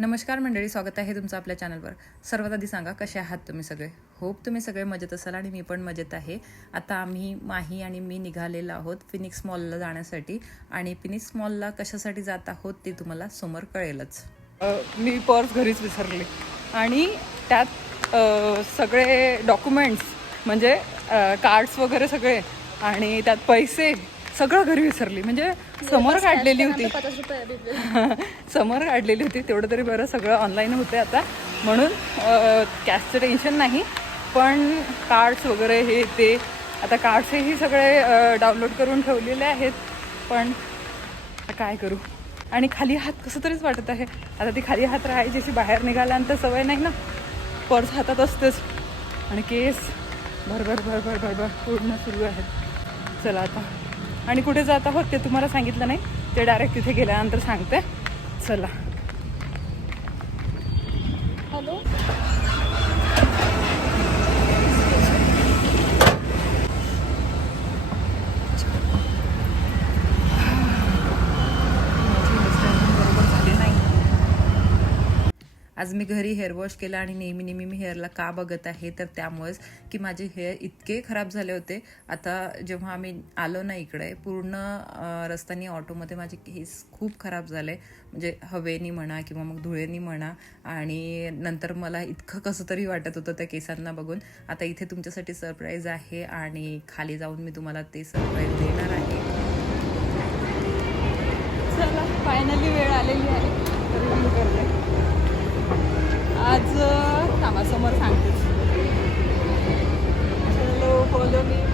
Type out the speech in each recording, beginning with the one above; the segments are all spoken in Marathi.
नमस्कार मंडळी, स्वागत आहे तुमचं आपल्या चॅनलवर. सर्वात आधी सांगा, कसे आहात तुम्ही सगळे? होप तुम्ही सगळे मजेत असाल आणि मी पण मजेत आहे. आता आम्ही माही आणि मी निघालेलो आहोत फिनिक्स मॉलला जाण्यासाठी आणि फिनिक्स मॉलला कशासाठी जात आहोत ते तुम्हाला समोर कळेलच. मी पर्स घरीच विसरले आणि त्यात सगळे डॉक्युमेंट्स म्हणजे कार्ड्स वगैरे सगळे आणि त्यात पैसे सगळं घरी विसरली. म्हणजे समोर काढलेली होती समोर काढलेली होती तेवढं तरी बरं, सगळं ऑनलाईन होते आता म्हणून कॅशचं टेन्शन नाही. पण कार्ड्स वगैरे हे ते आता कार्ड्सही सगळे डाउनलोड करून ठेवलेले आहेत, पण काय करू. आणि खाली हात कसं तरीच वाटत आहे. आता ती खाली हात राहायची अशी बाहेर निघाल्यानंतर सवय नाही ना, पर्स हातात असतेच आणि केस भरभर भरभर भरभर पूर्ण सुरू आहे. चला आता, आणि कुठे जात आहोत ते तुम्हाला सांगितलं नाही, ते डायरेक्ट तिथे गेल्यानंतर सांगते. चला. हॅलो. आज मी घरी हेअर वॉश केला आणि नेहमी मी हेअरला का बघत आहे, तर त्यामुळेच की माझे हेअर इतके खराब झाले होते. आता जेव्हा आम्ही आलो ना इकडे, पूर्ण रस्त्याने ऑटोमध्ये माझे केस खूप खराब झाले. म्हणजे हवेनी म्हणा किंवा मग धुळेनी म्हणा, आणि नंतर मला इतकं कसं तरी वाटत होतं त्या केसांना बघून. आता इथे तुमच्यासाठी सरप्राईज आहे आणि खाली जाऊन मी तुम्हाला ते सरप्राईज देणार आहे. चला, फायनली वेळ आलेली आहे. रिव्ह्यू करते आज. कामासमोर सांगते. चलो, फॉलो मी.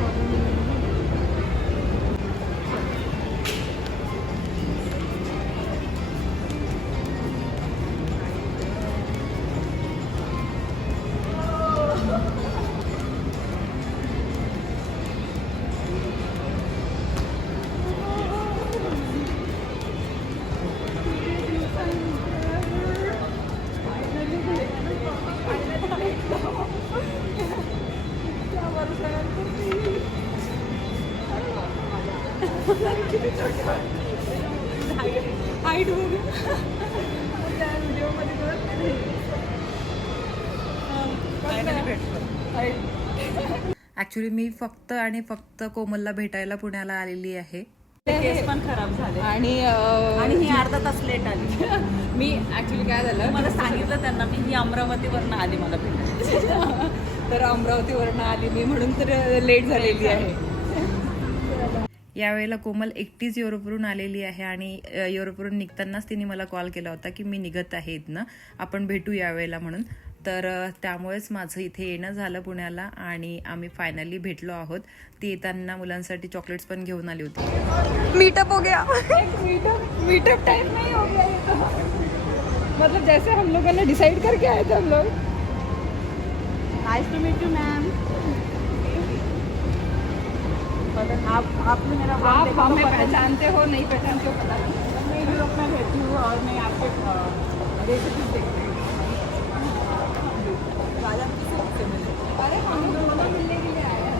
हाईट बघू त्या व्हिडिओमध्ये ॲक्च्युली मी फक्त आणि फक्त कोमलला भेटायला पुण्याला आलेली आहे. केस पण खराब झाले आणि ही अर्धा तास लेट आली. मी ॲक्च्युली काय झालं, मला सांगितलं त्यांना, मी ही अमरावतीवरनं आली मला भेटायला. तर अमरावतीवरनं आली मी म्हणून तर लेट झालेली आहे. यावेळेला कोमल एकटीच युरोपवरून आलेली आहे आणि युरोपवरून निघतानाच तिने मला कॉल केला होता की मी निघत आहे इथनं, आपण भेटू यावेळेला म्हणून. तर त्यामुळेच माझं इथे येणं झालं पुण्याला आणि आम्ही फायनली भेटलो आहोत. ती येताना मुलांसाठी चॉकलेट्स पण घेऊन आली होती. मीटअप हो गया. मीटअप टाइम नहीं हो गया ये तो. मतलब जैसे हम लोगों ने डिसाइड करके आए थे हम लोग. Nice to meet you ma'am. आप मेरा आप हमें पहचानते हो नहीं पहचानते हो पता नहीं. मैं यूरोप में रहती हूँ और मैं आपके रेसिपीज देखती हूँ. अरे हम दोनों मिलने के लिए आए हैं.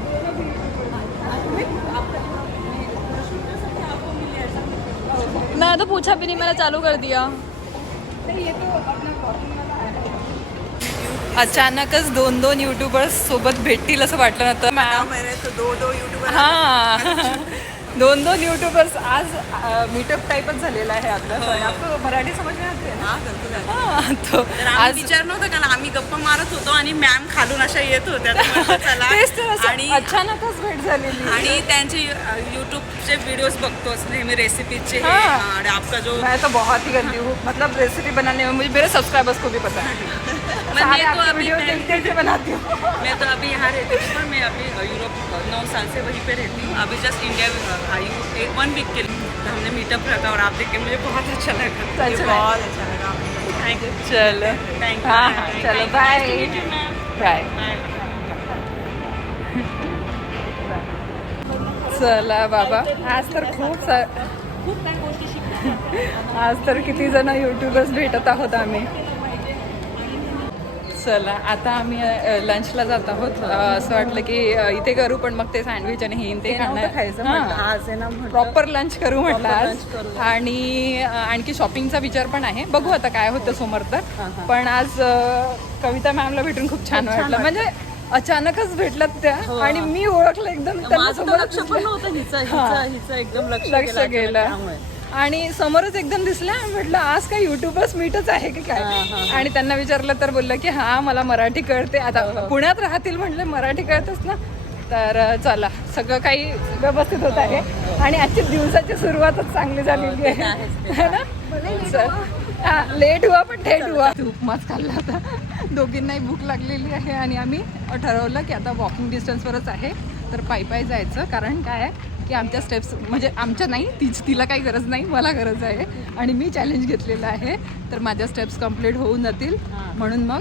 मैंने तो पूछा भी नहीं, मैंने चालू कर दिया. नहीं, ये तो अपना ब्लॉगिंग वाला है. अचानकच दोन युट्यूबर्स सोबत भेटतील असं वाटलं नव्हतं. मेरे तो दो यूट्यूबर. हां, दोन युट्यूबर्स आज मीटअप टाईपच झालेला आहे आपलं. आपलं मराठी समज नाही आते ना. हां, तो आज विचार नव्हता कारण आम्ही गप्पा मारत होतो आणि मॅम खालून अशा येत होत्या. चला. तेच तर असं आणि अचानकच भेट झालेली. आणि त्यांचे यूट्यूबचे व्हिडिओज बघतोच नेहमी रेसिपीजचे. हाँ. आणि आपका जो मैं तो बहुत ही गंदी हूँ, मतलब रेसिपी बनाने में मुझे मेरे सब्सक्राइबर्स को भी पता है. मैं तो अभी वीडियो देखते हुए बनाती हूँ. मैं तो अभी यहाँ रहती हूँ, पर मैं अभी यूरोप 9 साल से वहीं पे रहती हूँ. अभी जस्ट इंडिया आई हूँ 1 वीक के लिए. तो हमने मीटअप रखा और आप देख के मुझे बहुत अच्छा लगा. अच्छा बहुत अच्छा लगा. Thank you. चलो, थैंक हाँ, यू. हाँ, चलो, बाय. बाय. चला बाबा, आज तर खूप आज तर किती जण युट्यूबर्स भेटत आहोत आम्ही. चला आता आम्ही लंचला जात आहोत. असं वाटलं की इथे करू, पण मग ते सँडविच आणि हे ते खायचं म्हटलं. आज आहे ना म्हटलं प्रॉपर लंच करू म्हटलं proper आज. lunch करू. आणि आणखी शॉपिंगचा विचार पण आहे, बघू आता काय होतं समोर तर. पण आज कविता मॅमला भेटून खूप छान वाटलं. म्हणजे अचानकच भेटल्यात त्या आणि मी ओळखलं एकदम त्यांना माझं तर समोरच लक्ष पण नव्हतं हिचं एकदम लक्ष गेलं आणि समोरच एकदम दिसल्या. म्हटलं आज काय युट्यूबर्स मीटच आहे की काय. आणि त्यांना विचारलं तर बोललं की हा मला मराठी कळते. आता पुण्यात राहतील म्हटलं मराठी कळतच ना. तर चला सगळं काही व्यवस्थित होत आहे आणि आजची दिवसाची सुरुवातच चांगली झालेली आहे ना. लेट हुआ पण थेट हुआ. उपमास खाल्ला होता. दोघींनाही भूक लागलेली आहे आणि आम्ही ठरवलं की आता वॉकिंग डिस्टन्सवरच आहे तर पायी जायचं. कारण काय आहे की आमच्या स्टेप्स म्हणजे आमच्या नाही, तिला काही गरज नाही, मला गरज आहे आणि मी चॅलेंज घेतलेलं आहे. तर माझ्या स्टेप्स कंप्लीट होऊन जातील म्हणून मग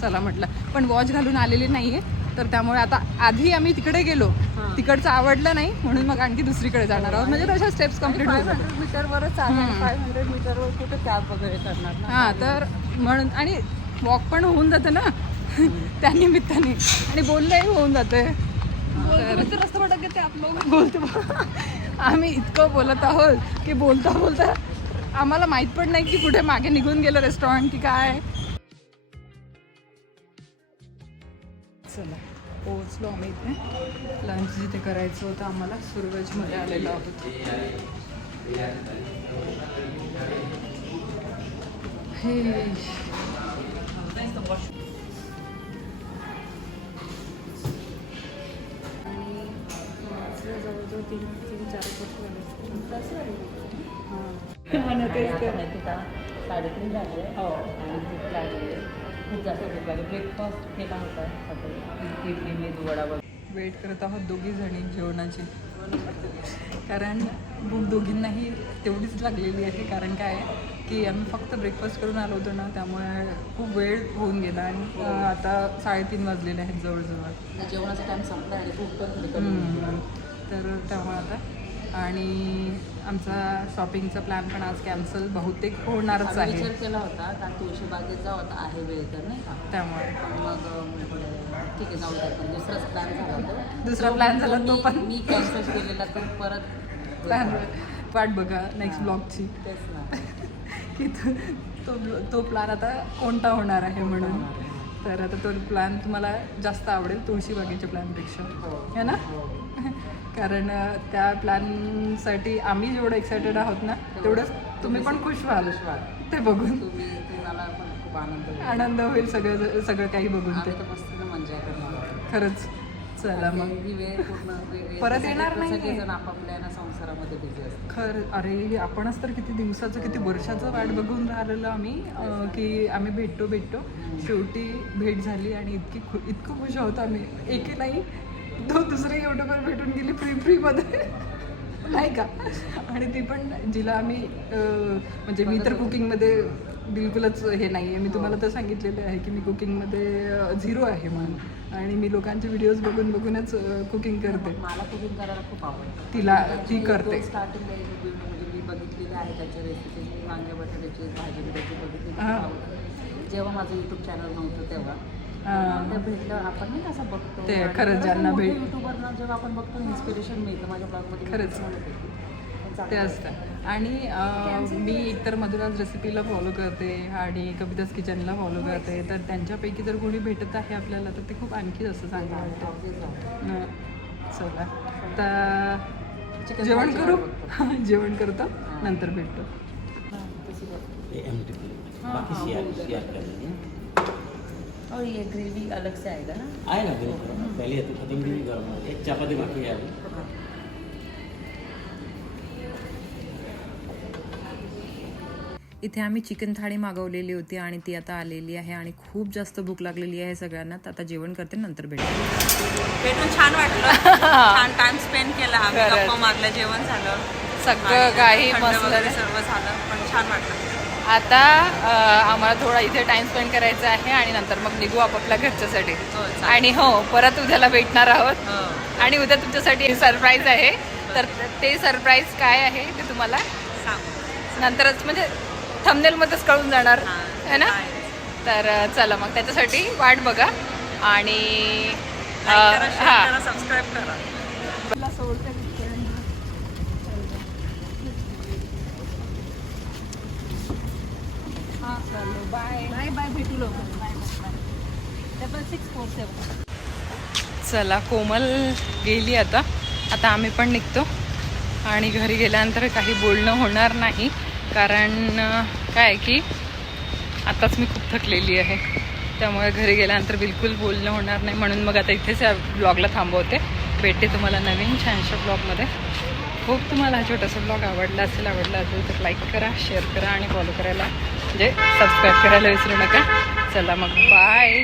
चला म्हटलं. पण वॉच घालून आलेली नाही आहे तर त्यामुळे आता आधी आम्ही तिकडे गेलो, तिकडचं आवडलं नाही म्हणून मग आणखी दुसरीकडे जाणार आहोत. म्हणजे तशा स्टेप्स कंप्लीट होतात. 500 मीटरवरच आहे. 500 मीटरवर कुठे कॅब वगैरे करणार ना. हां तर म्हणून आणि वॉक पण होऊन जातं ना त्या निमित्ताने आणि बोलणंही होऊन जातं. रस्ता भटक घेते आप लोक बोलतो. आम्ही इतकं बोलत आहोत की बोलता बोलता आम्हाला माहीत पण नाही की कुठे मागे निघून गेलं रेस्टॉरंट की काय. चला पोहोचलो आम्ही इथे. लंच जिथे करायचं होतं आम्हाला सुरवेजमध्ये आलेलो आहोत. हे जवळजवळ 3-4 माहिती का 3:30 झाले आणि भूक लागली. खूप जास्त भूक लागली. ब्रेकफास्ट केला होता सकाळी इडली मेदू वडा वगैरे. वेट करत आहोत दोघी जणी जेवणाची. कारण भूक दोघींनाही तेवढीच लागलेली आहे. कारण काय आहे की आम्ही फक्त ब्रेकफास्ट करून आलो होतो ना त्यामुळे खूप वेळ होऊन गेला आणि आता 3:30 वाजलेले आहेत जवळजवळ. जेवणाचा टाइम संपला आणि भूक पण तर त्यामुळे आता आणि आमचा शॉपिंगचा प्लॅन पण आज कॅन्सल बहुतेक होणारच आहे. विचार केला होता कारण तुळशीबागेत जाऊ आता आहे वेळ तर नाही का. त्यामुळे पण मग ठीक आहे जाऊ द्या. पण दुसराच प्लॅन झाला होता. दुसरा प्लॅन झाला तो पण मी कॅन्सल केलेला तर परत प्लॅन वाट बघा नेक्स्ट ब्लॉगची तेच ना की तो प्लॅन आता कोणता होणार आहे म्हणून. तर आता तो प्लॅन तुम्हाला जास्त आवडेल तुळशीबागेच्या प्लॅनपेक्षा है ना. कारण त्या प्लॅनसाठी आम्ही जेवढं एक्सायटेड आहोत ना तेवढंच तुम्ही पण खुश व्हाल ते बघून. तुम्हाला पण खूप आनंद होईल सगळं काही बघून. ते मस्त मजा करणार खरंच. चला मग ही वेळ पूर्ण परत येणार नाही. सगळेजण आपापल्या समसारामध्ये बिझी असतात. खरं अरे आपणच तर किती दिवसाचं किती वर्षाचं वाट बघून राहिलेलो आम्ही की आम्ही भेटतो शेवटी भेट झाली आणि इतकं खुश आहोत आम्ही. एकही नाही दुसरे युट्यूबर भेटून गेली फ्रीमध्ये नाही का. आणि ती पण जिला आम्ही म्हणजे मी तर कुकिंगमध्ये बिलकुलच हे नाही आहे. मी तुम्हाला तर सांगितलेलं आहे की मी कुकिंगमध्ये 0 आहे म्हणून आणि मी लोकांचे व्हिडिओज बघूनच कुकिंग करते. मला कुकिंग करायला खूप आवडतं. ती करते. स्टार्टिंगला मी बघितलेली आहे त्याच्या रेसिपी. वांग्या बटाट्याची भाजी बघितली जेव्हा माझं यूट्यूब चॅनल नव्हतं तेव्हा. भेटल्यावर आपण नाही कसं बघतो ते खरंच ज्यांना युट्यूबरना जेव्हा आपण बघतो इन्स्पिरेशन मिळतं. माझ्या ब्लॉगमध्ये खरंच ते असतं. आणि मी एकतर मधुराज रेसिपीला फॉलो करते आणि कविताज किचनला फॉलो करते. तर त्यांच्यापैकी जर कोणी भेटत आहे आपल्याला तर ते खूप आणखी असं चांगलं वाटतं. चला तर जेवण करू. जेवण करतो नंतर भेटतो. और ये ग्रेवी अलग से आएगा ना. आए ना बिल्कुल पहले तो खत्म भी गरम है. एक चपाती बाकी है अभी. इथे आम्ही चिकन थाळी मागवलेली होती आणि ती आता आलेली आहे आणि खूप जास्त भूक लागलेली आहे सगळ्यांना. तर आता जेवण करते नंतर भेटून छान वाटलं. छान टाइम स्पेंड केला आम्ही. गप्पा मारल्या जेवण झालं सगळं काही मस्त सर्व झालं पण छान वाटलं. आता आम्हाला थोडा इथे टाइम स्पेंड करायचा आहे आणि नंतर मग निघू आपापल्या घरच्यासाठी. आणि हो परत उद्याला भेटणार आहोत आणि उद्या तुमच्यासाठी सरप्राईज आहे. तर ते सरप्राईज काय आहे ते तुम्हाला नंतरच म्हणजे थंबनेलमध्येच कळून जाणार है ना. तर चला मग त्याच्यासाठी वाट बघा आणि हां सबस्क्राईब करा. बाय बाय भेटू लवकर. Bye bye. 6647. चला कोमल गेली आता आम्ही पण निघतो आणि घरी गेल्यानंतर काही बोलणं होणार नाही कारण काय की आताच मी खूप थकलेली आहे त्यामुळे घरी गेल्यानंतर बिलकुल बोलणं होणार नाही म्हणून मग आता इथेच या ब्लॉगला थांबवते. भेटते तुम्हाला नवीन छानशा ब्लॉगमध्ये. खूप तुम्हाला हा छोटासा ब्लॉग आवडला असेल तर लाईक करा, शेअर करा आणि फॉलो करायला म्हणजे सबस्क्राईब करायला विसरू नका. चला मग बाय.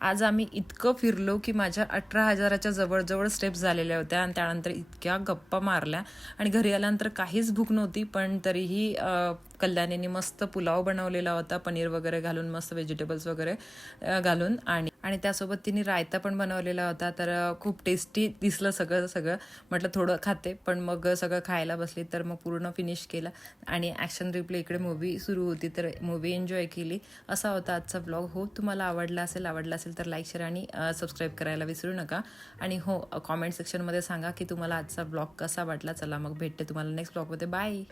आज आम्ही इतकं फिरलो की माझ्या 18,000च्या जवळजवळ स्टेप्स झालेल्या होत्या आणि त्यानंतर इतक्या गप्पा मारल्या आणि घरी आल्यानंतर काहीच भूक नव्हती पण तरीही कल्याणीने मस्त पुलाव बनवलेला होता पनीर वगैरे घालून मस्त व्हेजिटेबल्स वगैरे घालून आणि त्यासोबत तिने रायता पण बनवलेला होता. तर खूप टेस्टी दिसलं सगळं. म्हटलं थोडं खाते पण मग सगळं खायला बसली तर मग पूर्ण फिनिश केलं आणि ॲक्शन रिप्ले इकडे मूवी सुरू होती तर मूवी एन्जॉय केली. असा होता आजचा ब्लॉग. हो तुम्हाला आवडला असेल तर लाईक शेअर आणि सबस्क्राईब करायला विसरू नका. आणि हो कॉमेंट सेक्शनमध्ये सांगा की तुम्हाला आजचा ब्लॉग कसा वाटला. चला मग भेटते तुम्हाला नेक्स्ट ब्लॉगमध्ये. बाय.